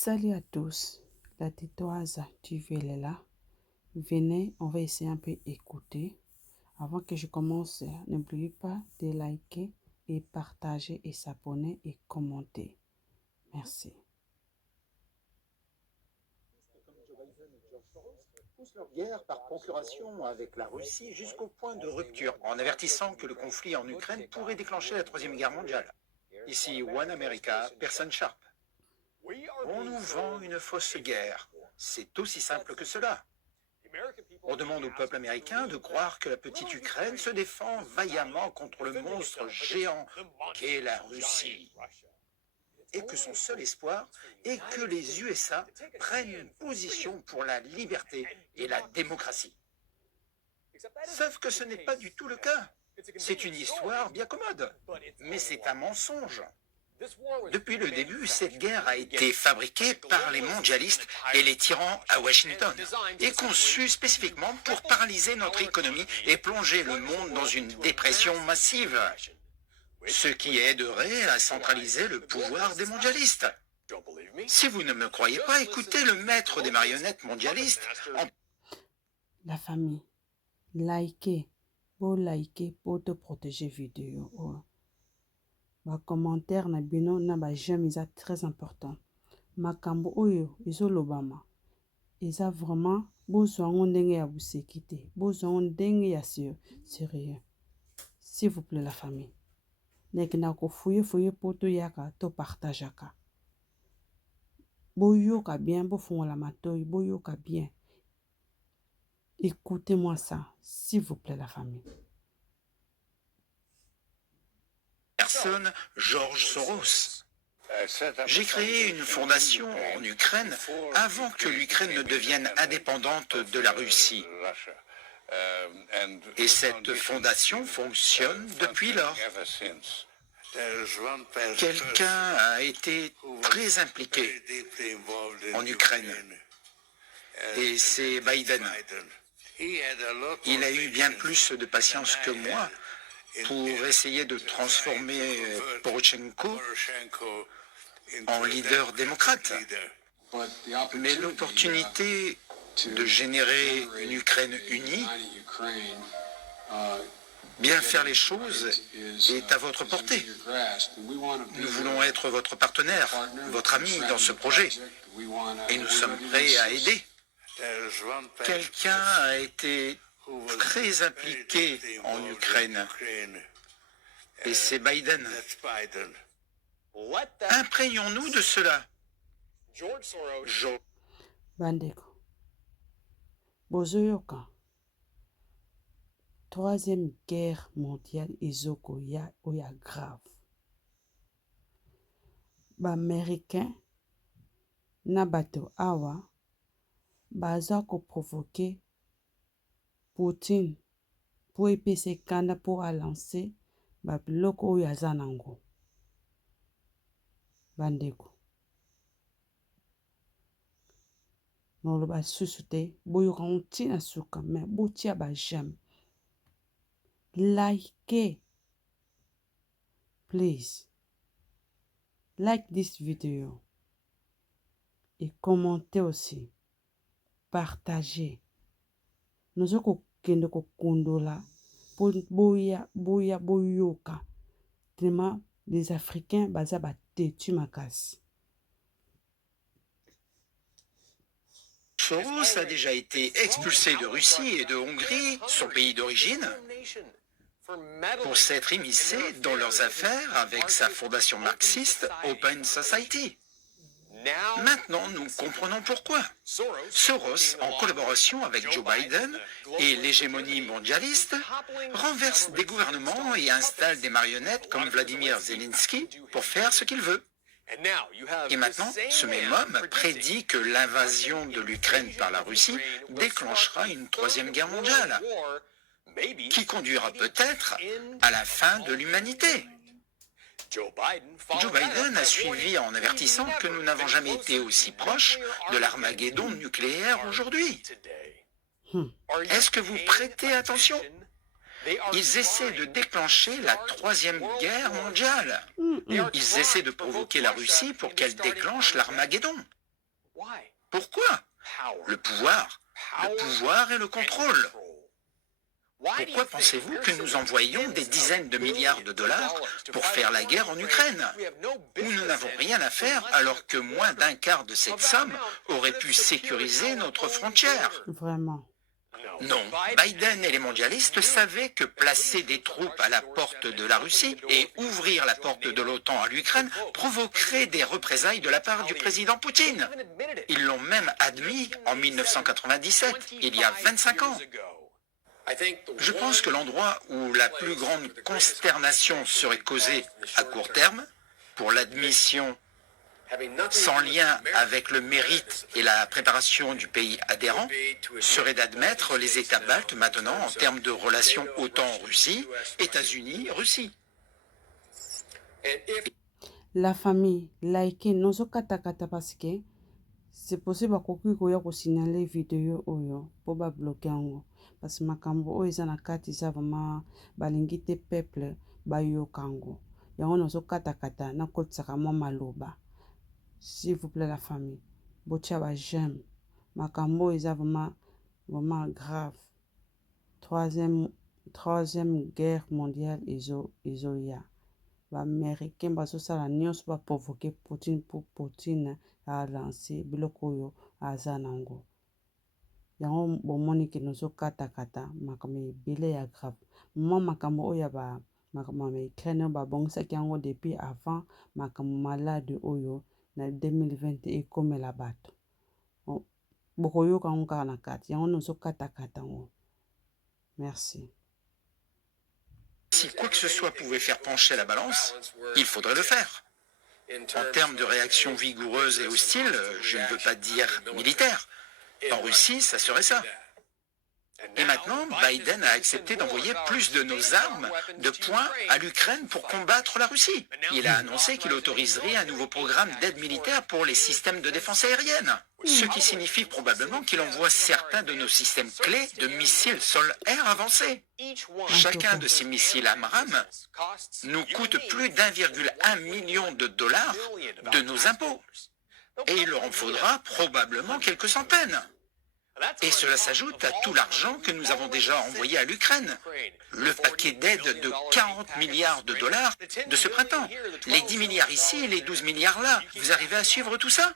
Salut à tous, la tétoise du là. Venez, on va essayer un peu écouter. Avant que je commence, n'oubliez pas de liker et partager et s'abonner et commenter. Merci. Poussent leur guerre par procuration avec la Russie jusqu'au point de rupture, en avertissant que le conflit en Ukraine pourrait déclencher la Troisième Guerre mondiale. Ici, One America, personne Sharp. On nous vend une fausse guerre. C'est aussi simple que cela. On demande au peuple américain de croire que la petite Ukraine se défend vaillamment contre le monstre géant qu'est la Russie. Et que son seul espoir est que les USA prennent une position pour la liberté et la démocratie. Sauf que ce n'est pas du tout le cas. C'est une histoire bien commode, mais c'est un mensonge. Depuis le début, cette guerre a été fabriquée par les mondialistes et les tyrans à Washington, et conçue spécifiquement pour paralyser notre économie et plonger le monde dans une dépression massive, ce qui aiderait à centraliser le pouvoir des mondialistes. Si vous ne me croyez pas, écoutez le maître des marionnettes mondialistes en... La famille, likez, pour te protéger vidéo. Ba commentaire na bino na ba j'aime isa très important. Makambo oyo izolobama. Isa vraiment bozwa ngo ndenge ya busekite, bozwa ngo ndenge ya sérieux. S'il vous plaît la famille. Nek na ko fouye poto yaka to partageaka. Boyoka bien, bofongola matoyi, boyoka bien. Écoutez-moi ça, s'il vous plaît la famille. Personne, George Soros. J'ai créé une fondation en Ukraine avant que l'Ukraine ne devienne indépendante de la Russie. Et cette fondation fonctionne depuis lors. Quelqu'un a été très impliqué en Ukraine, et c'est Biden. Il a eu bien plus de patience que moi pour essayer de transformer Poroshenko en leader démocrate. Mais l'opportunité de générer une Ukraine unie, bien faire les choses, est à votre portée. Nous voulons être votre partenaire, votre ami dans ce projet, et nous sommes prêts à aider. Quelqu'un a été très impliqué en Ukraine, et c'est Biden. Imprégnons-nous de cela. Bandeko. Bozoyoka. Troisième guerre mondiale ezoko ya oya grave. Ba américain na bato awa baza ko provoquer Poutine pour epesa kanda pour lancer ba biloko oyo aza nango. Bandeko. Noloba susu te boyoka ntina suka mais botia ba jamais. Likez. Please. Like this video. Et commentez aussi. Partagez. Nous avons kende ko kondola pour boyoka. Tellement les Africains baza ba tetu makasi. Soros a déjà été expulsé de Russie et de Hongrie, son pays d'origine, pour s'être immiscé dans leurs affaires avec sa fondation marxiste Open Society. Maintenant, nous comprenons pourquoi. Soros, en collaboration avec Joe Biden et l'hégémonie mondialiste, renverse des gouvernements et installe des marionnettes comme Vladimir Zelensky pour faire ce qu'il veut. Et maintenant, ce même homme prédit que l'invasion de l'Ukraine par la Russie déclenchera une troisième guerre mondiale, qui conduira peut-être à la fin de l'humanité. Joe Biden a suivi en avertissant que nous n'avons jamais été aussi proches de l'Armageddon nucléaire aujourd'hui. Est-ce que vous prêtez attention? Ils essaient de déclencher la troisième guerre mondiale. Ils essaient de provoquer la Russie pour qu'elle déclenche l'Armageddon. Pourquoi? Le pouvoir. Le pouvoir et le contrôle. Pourquoi pensez-vous que nous envoyons des dizaines de milliards de dollars pour faire la guerre en Ukraine, où nous n'avons rien à faire alors que moins d'un quart de cette somme aurait pu sécuriser notre frontière? Vraiment. Non, Biden et les mondialistes savaient que placer des troupes à la porte de la Russie et ouvrir la porte de l'OTAN à l'Ukraine provoquerait des représailles de la part du président Poutine. Ils l'ont même admis en 1997, il y a 25 ans. Je pense que l'endroit où la plus grande consternation serait causée à court terme, pour l'admission sans lien avec le mérite et la préparation du pays adhérent, serait d'admettre les États baltes maintenant en termes de relations OTAN-Russie, États-Unis-Russie. La famille, likez, nozo katakata parce que c'est possible bakoki koya kosignaler vidéo oyo po babloke yango parce que makambo oyo eza na kati eza vraiment balingi te peuple bayoka yango yango nozo katakata nakotisaka mwa maloba. S'il vous plaît la famille, botia ba j'aime. Makambo oyo eza vraiment grave. Troisième guerre mondiale ezoya. Ba-américain bazosala nyonso baprovoke Poutine pour Poutine alancer biloko oyo aza nango. Yango bomoni ke nozokatakata makambo ebele ya grave. Mwa makambo oyo ya makambo ya Ukraine oyo babongisaki yango depuis avant makambo malade oyo na 2020 ekomela bato. Bokoyoka yango kaka na kati yango nozokatakata yango. Merci. Si quoi que ce soit pouvait faire pencher la balance, il faudrait le faire. En termes de réaction vigoureuse et hostile, je ne veux pas dire militaire. En Russie, ça serait ça. Et maintenant, Biden a accepté d'envoyer plus de nos armes de poing à l'Ukraine pour combattre la Russie. Il a annoncé qu'il autoriserait un nouveau programme d'aide militaire pour les systèmes de défense aérienne. Ce qui signifie probablement qu'il envoie certains de nos systèmes clés de missiles sol-air avancés. Chacun de ces missiles AMRAAM nous coûte plus d'1,1 million de dollars de nos impôts. Et il leur en faudra probablement quelques centaines. Et cela s'ajoute à tout l'argent que nous avons déjà envoyé à l'Ukraine. Le paquet d'aide de 40 milliards de dollars de ce printemps. Les 10 milliards ici et les 12 milliards là. Vous arrivez à suivre tout ça?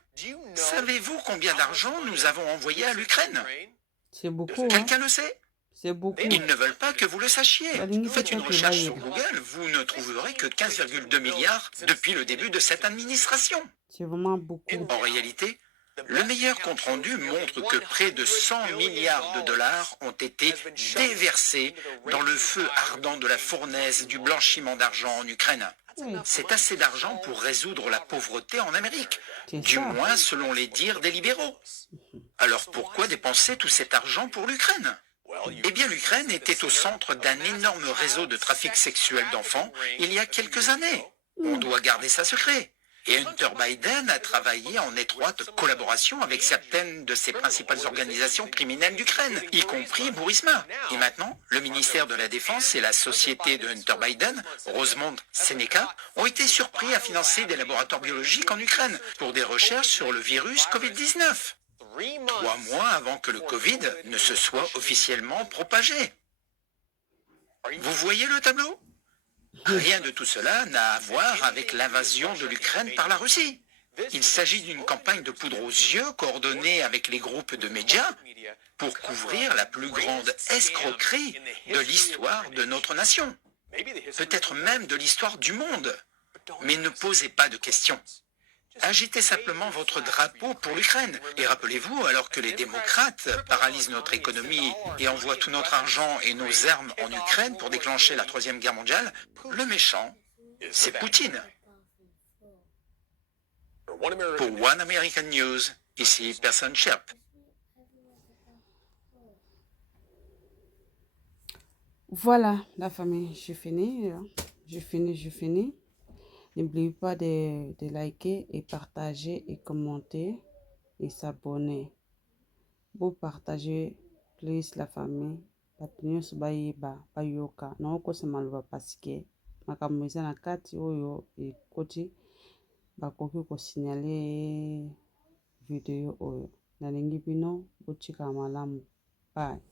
Savez-vous combien d'argent nous avons envoyé à l'Ukraine? C'est beaucoup. Quelqu'un le sait? C'est beaucoup. Ils ne veulent pas que vous le sachiez. Faites une recherche sur Google, vous ne trouverez que 15,2 milliards depuis le début de cette administration. C'est vraiment beaucoup. En réalité, le meilleur compte-rendu montre que près de 100 milliards de dollars ont été déversés dans le feu ardent de la fournaise du blanchiment d'argent en Ukraine. C'est assez d'argent pour résoudre la pauvreté en Amérique, du moins selon les dires des libéraux. Alors pourquoi dépenser tout cet argent pour l'Ukraine? Eh bien, l'Ukraine était au centre d'un énorme réseau de trafic sexuel d'enfants il y a quelques années. On doit garder ça secret. Et Hunter Biden a travaillé en étroite collaboration avec certaines de ses principales organisations criminelles d'Ukraine, y compris Burisma. Et maintenant, le ministère de la Défense et la société de Hunter Biden, Rosemont Seneca, ont été surpris à financer des laboratoires biologiques en Ukraine pour des recherches sur le virus Covid-19. 3 mois avant que le Covid ne se soit officiellement propagé. Vous voyez le tableau? Rien de tout cela n'a à voir avec l'invasion de l'Ukraine par la Russie. Il s'agit d'une campagne de poudre aux yeux coordonnée avec les groupes de médias pour couvrir la plus grande escroquerie de l'histoire de notre nation. Peut-être même de l'histoire du monde. Mais ne posez pas de questions. Agitez simplement votre drapeau pour l'Ukraine. Et rappelez-vous, alors que les démocrates paralysent notre économie et envoient tout notre argent et nos armes en Ukraine pour déclencher la Troisième Guerre mondiale, le méchant, c'est Poutine. Pour One American News, ici Person Sherp. Voilà, la famille, j'ai fini. J'ai fini. N'oubliez pas de liker et partager et commenter et s'abonner. Vous partagez, please, la famille. Bato nyonso bayeba bayoka naokosa maloba pasike makambo eza na kati oyo ekoti bakoki kosignale video oyo. Nalingi bino botika malamu. Bye.